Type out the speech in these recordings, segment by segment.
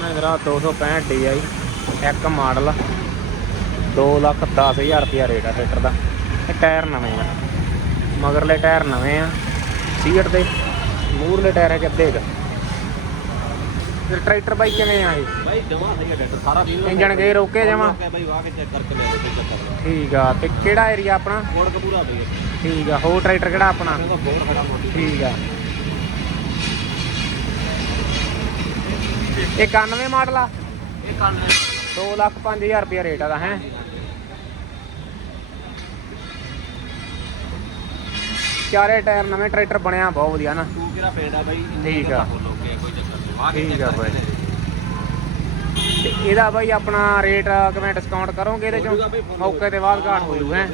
Mahindra 265 DI ਇੱਕ model 2 lakh 10000 ਰੁਪਿਆ rate ਆ ਟਰੈਕਟਰ ਦਾ। ਇਹ ਟਾਇਰ ਨਵੇਂ ਆ। ਮਗਰਲੇ ਟਾਇਰ ਨਵੇਂ ਆ ਸੀਟ ਦੇ ਮੂਰਲੇ ਟਾਇਰ ਹੈ ਅੱਧੇ ਕੁ। ਫਿਰ ਟਰੈਕਟਰ ਬਾਈ ਕਿਵੇਂ ਆ ਇਹ? ਬਾਈ ਜਮਾ ਸਹੀ ਡਾਕਟਰ ਸਾਰਾ ਦਿਨ ਇੰਜਣ ਗੇਅਰ ਓਕੇ ਜਮਾ? ਬਾਈ ਵਾਹ ਕੇ ਚੈੱਕ ਕਰਕੇ ਲੈ ਕੋਈ ਚੱਕਰ ਨਹੀਂ। ਠੀਕ ਆ ਤੇ ਕਿਹੜਾ ਏਰੀਆ ਆਪਣਾ? ਬਈ ਠੀਕ ਆ ਹੋਰ ਟਰੈਕਟਰ ਕਿਹੜਾ ਆਪਣਾ? ਠੀਕ ਆ। ਇਹ 91 ਮਾਡਲ ਆ। ਇਹ ਕੰਨ 2 ਲੱਖ 5000 ਰੁਪਏ ਰੇਟ ਆਦਾ ਹੈ। ਚਾਰੇ ਟਾਇਰ ਨਵੇਂ ਟਰੈਕਟਰ ਬਣਿਆ ਬਹੁਤ ਵਧੀਆ ਨਾ। ਤੂੰ ਕਿਹੜਾ ਪਿੰਡ ਆ ਬਾਈ? ਠੀਕ ਆ। ਕੋਈ ਚੱਕਰ ਠੀਕ ਬਾਈ। ਤੇ ਇਹਦਾ ਬਾਈ ਆਪਣਾ ਰੇਟ ਕਿਵੇਂ ਡਿਸਕਾਊਂਟ ਕਰੋਗੇ ਇਹਦੇ ਚੋਂ? ਮੌਕੇ ਤੇ ਬਾਅਦ ਘਾਟ ਹੋ ਜੂ ਹੈ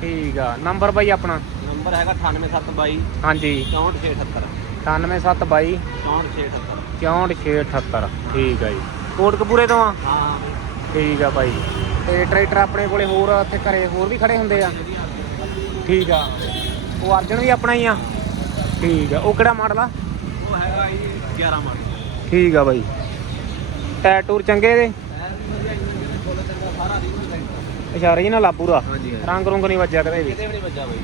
ਠੀਕ ਆ। ਨੰਬਰ ਬਾਈ ਆਪਣਾ? ਨੰਬਰ ਹੈਗਾ 98722 ਹਾਂਜੀ। 64678 98722 64678 64678 ਠੀਕ ਆ ਜੀ। ਕੋਟ ਕਪੂਰੇ ਤੋਂ ਆ? ਹਾਂ ਠੀਕ ਆ ਬਾਈ ਤੇ ਟਰੈਕਟਰ ਆਪਣੇ ਕੋਲੇ ਹੋਰ ਇੱਥੇ ਘਰੇ ਹੋਰ ਵੀ ਖੜੇ ਹੁੰਦੇ ਆ? ਠੀਕ ਆ। ਉਹ ਅਰਜਨ ਵੀ ਆਪਣਾ ਹੀ ਆ? ਠੀਕ ਆ। ਉਹ ਕਿਹੜਾ ਮਾਡਲ ਆ? ਉਹ ਹੈਗਾ ਜੀ 11 ਮਾਡਲ ਠੀਕ ਆ ਬਾਈ ਟਾਇਰ ਟੂਰ ਚੰਗੇ ਦਿਨ ਅੱਛਾ ਰੀਜਨਲ ਆ ਪੂਰਾ? ਰੰਗ ਰੁੰਗ ਨਹੀਂ ਵੱਜਿਆ ਕਦੇ ਵੀ? ਕਿਤੇ ਵੀ ਨਹੀਂ ਵੱਜਾ ਬਾਈ।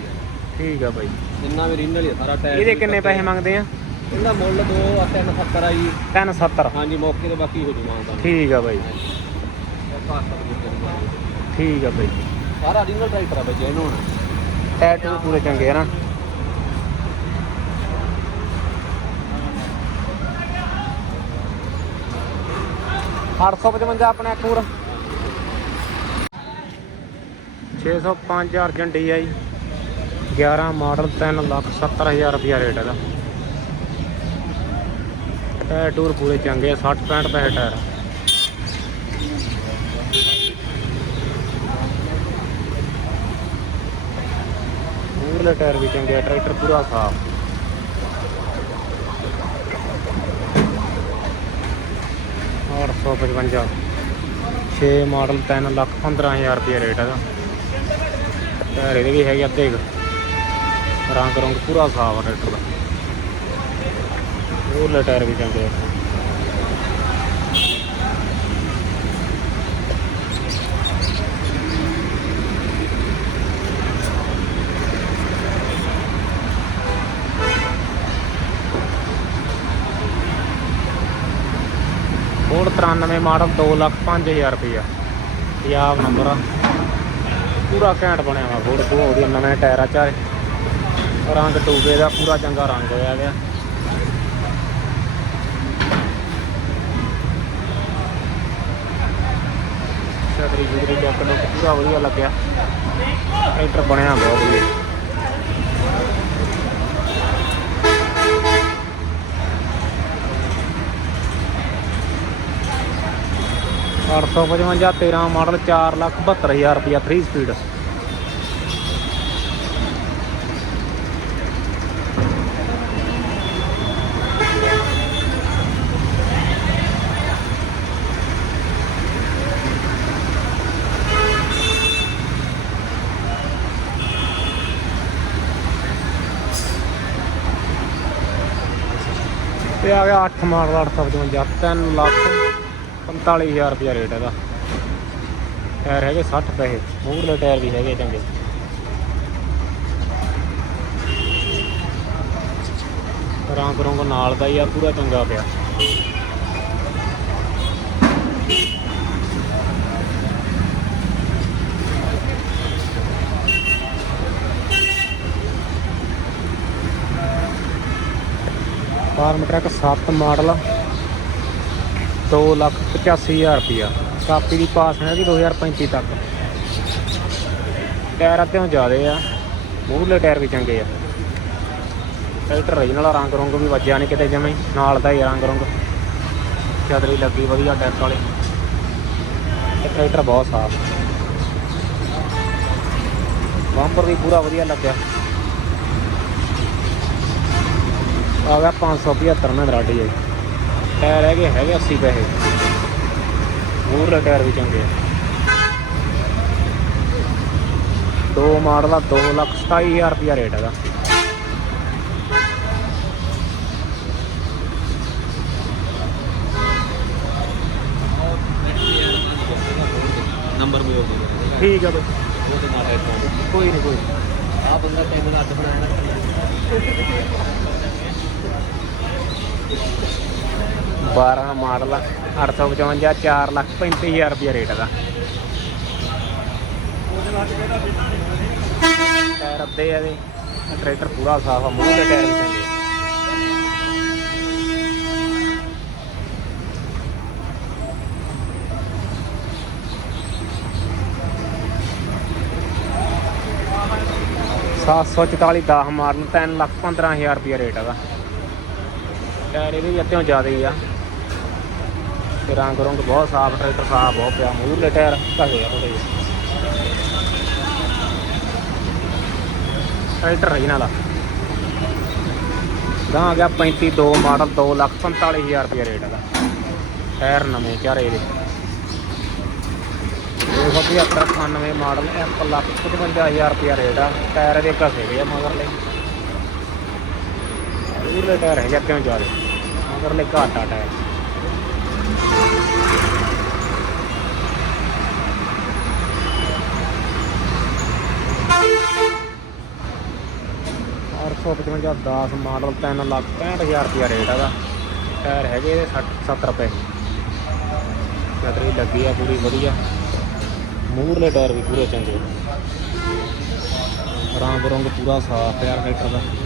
ਠੀਕ ਆ ਬਾਈ ਜਿੰਨਾ ਵੀ ਰੀਨਲ ਹੀ ਸਾਰਾ ਟਾਇਰ ਇਹਦੇ ਕਿੰਨੇ ਪੈਸੇ ਮੰਗਦੇ ਆ? ਇਹਦਾ ਮੁੱਲ 2 370 ਆ ਜੀ। 370 ਹਾਂਜੀ ਮੌਕੇ ਤੇ ਬਾਕੀ ਹੋ ਜੂ ਮਾਉਂਦਾ ਠੀਕ ਆ ਬਾਈ। ਠੀਕ ਆ ਬਾਈ। ਸਾਰਾ ਰੀਨਲ ਟਰੈਕਟਰ ਆ ਬਾਈ ਜੈਨੂਨ। ਟਾਇਰ ਟੂਰ ਪੂਰੇ ਚੰਗੇ ਆ ਨਾ। ਅੱਠ ਸੌ ਪਚਵੰਜਾ ਆਪਣਾ ਕੂਰ 605 ਅਰਜਨ DI 11 ਮਾਡਲ 3 ਲੱਖ 70 ਹਜ਼ਾਰ ਰੁਪਿਆ ਰੇਟ ਇਹਦਾ। ਟਾਇਰ ਟੂਰ ਪੂਰੇ ਚੰਗੇ ਆ 60 65 ਹੈ ਟਾਇਰ ਮੂਰਲੇ ਟਾਇਰ ਵੀ ਚੰਗੇ ਆ, ਟਰੈਕਟਰ ਪੂਰਾ ਸਾਫ਼। ਅੱਠ ਸੌ ਪਚਵੰਜਾ। 6 ਮਾਡਲ 3 ਲੱਖ 15000 ਰੁਪਏ ਰੇਟ ਹੈਗਾ ਟਾਇਰ ਇਹਦੇ ਵੀ ਹੈਗੇ ਅੱਧੇ ਕੁ। ਰੰਗ ਰੰਗ ਪੂਰਾ ਸਾਫ਼ ਆ ਟਰੈਕਟਰ ਦਾ। ਮੂਰਲੇ ਟਾਇਰ ਵੀ ਜਾਂਦੇ ਆ। ਕੋਡ 93 ਮਾਡਲ 2 ਲੱਖ 5000 ਰੁਪਇਆ ਪੰਜਾਬ ਨੰਬਰ ਆ। ਪੂਰਾ ਘੈਂਟ ਬਣਿਆ ਵਾ ਫੋੜ ਤੋਂ ਉਹਦੀ ਨਵੇਂ ਟਾਇਰਾਂ ਚਾਰੇ ਰੰਗ ਟੂਬੇ ਦਾ ਪੂਰਾ ਚੰਗਾ ਰੰਗ ਹੋਇਆ ਗਿਆ ਛਤਰੀ ਜੁਗਰੀ ਚੱਕ ਨੂੰ ਪੂਰਾ ਵਧੀਆ ਲੱਗਿਆ। ਟਰੈਕਟਰ ਬਣਿਆ ਬਹੁਤ ਵਧੀਆ ਅੱਠ ਸੌ ਪਚਵੰਜਾ 13 ਮਾਡਲ 4 ਲੱਖ 72000 ਰੁਪਇਆ 3 ਸਪੀਡ ਤੇ ਆ ਗਿਆ 8 ਮਾਡਲ 855 3 ਲੱਖ 45000 ਰੁਪਇਆ ਰੇਟ ਇਹਦਾ। ਟਾਇਰ ਹੈਗੇ 60 ਪੈਸੇ ਮੂਹਰਲੇ ਟਾਇਰ ਵੀ ਹੈਗੇ ਚੰਗੇ। ਰੰਗ ਰੰਗ ਨਾਲ ਦਾ ਹੀ ਆ, ਪੂਰਾ ਚੰਗਾ ਪਿਆ। ਫਾਰਮ ਟਰੱਕ 7 ਮਾਡਲ 2 ਲੱਖ 85000 ਰੁਪਇਆ। ਕਾਪੀ ਦੀ ਪਾਸ ਹੈ ਹੈਗੀ 2035 ਤੱਕ। ਟਾਇਰ ਅੱਧਿਓਂ ਜ਼ਿਆਦੇ ਆ, ਮੂਹਰਲੇ ਟਾਇਰ ਵੀ ਚੰਗੇ ਆ। ਟਰੈਕਟਰ ਰੀਜਨਲ ਰੰਗ ਰੰਗ ਵੀ ਵੱਜਿਆ ਨਹੀਂ ਕਿਤੇ ਜਮੇ, ਨਾਲ ਦਾ ਹੀ ਰੰਗ ਰੰਗ। ਚਦਰੀ ਲੱਗੀ ਵਧੀਆ ਡੈਕ ਵਾਲੇ। ਤੇ ਟਰੈਕਟਰ ਬਹੁਤ ਸਾਫ਼। ਬੰਪਰ ਵੀ ਪੂਰਾ ਵਧੀਆ ਲੱਗਿਆ। ਆ ਗਿਆ 575 ਨਾਲ ਰਾਡੀ ਜੀ ਟਾਇਰ ਹੈਗੇ ਹੈਗੇ 80 ਪੈਸੇ। ਹੋਰ ਟਾਇਰ ਵੀ ਚੰਗੇ ਆ। ਦੋ ਮਾਡਲ ਦਾ 2 ਲੱਖ 27000 ਰੁਪਿਆ ਰੇਟ ਹੈਗਾ। ਨੰਬਰ ਵੀ ਹੋ ਠੀਕ ਆ ਬਈ। ਕੋਈ ਨਹੀਂ ਕੋਈ ਆ ਬੰਦਾ ਤੈਨੂੰ ਹੱਥ ਬਣਾਇਆ 12 ਮਾਡਲ ਆ 855 4 ਲੱਖ 35000 ਰੁਪਏ ਰੇਟ ਦਾ ਟਾਇਰ ਅੱਧੇ ਆ ਇਹਦੇ। ਟਰੈਕਟਰ ਪੂਰਾ ਸਾਫ਼ ਆ, ਮੂੰਹ ਦੇ ਟਾਇਰ ਚੰਗੇ ਸੱਤ ਸੌ ਚੁਤਾਲੀ 10 ਮਾਡਲ 3 ਲੱਖ 15000 ਰੁਪਏ ਰੇਟ ਦਾ ਟਾਇਰ ਇਹਦੇ ਵੀ ਅੱਧਿਓਂ ਜ਼ਿਆਦਾ ਹੀ ਆ। ਤੇ ਰੰਗ ਰੰਗ ਬਹੁਤ ਸਾਫ਼, ਟਰੈਕਟਰ ਸਾਫ਼, ਬਹੁਤ ਪਿਆ, ਮੂਹਰਲੇ ਟਾਇਰ ਘਸੇ ਆ ਥੋੜੇ ਜਿਹੇ। ਟਰੈਕਟਰ ਰਹੀ ਨਾਲ ਗਾਂ ਆ ਗਿਆ 35 2 ਮਾਡਲ 2 ਲੱਖ 45000 ਰੁਪਏ ਰੇਟ ਹੈਗਾ। ਟਾਇਰ ਨਵੇਂ ਚਾਰੇ ਇਹਦੇ। 275 ਮਾਡਲ 1 ਲੱਖ 55000 ਰੁਪਏ ਰੇਟ ਆ। ਟਾਇਰ ਇਹਦੇ ਘਸੇ ਗਏ ਆ ਮਗਰਲੇ। ਮੂਹਰਲੇ ਟਾਇਰ ਹੈਗੇ ਕਿਉਂ ਜ਼ਿਆਦਾ। ਮਗਰਲੇ ਘਾਟਾ ਟਾਇਰ। ਔਰ 155 10 ਮਾਡਲ 3 ਲੱਖ 65000 ਰੁਪਇਆ ਰੇਟ ਹੈਗਾ ਟਾਇਰ ਹੈਗੇ ਇਹਦੇ 60 70 ਰੁਪਏ। ਬੈਟਰੀ ਲੱਗੀ ਆ ਪੂਰੀ ਵਧੀਆ। ਮੂਰਲੇ ਟਾਇਰ ਵੀ ਪੂਰੇ ਚੰਗੇ। ਰੰਗ ਰੰਗ ਪੂਰਾ ਸਾਫ਼ ਹੈ ਟਰੈਕਟਰ ਦਾ।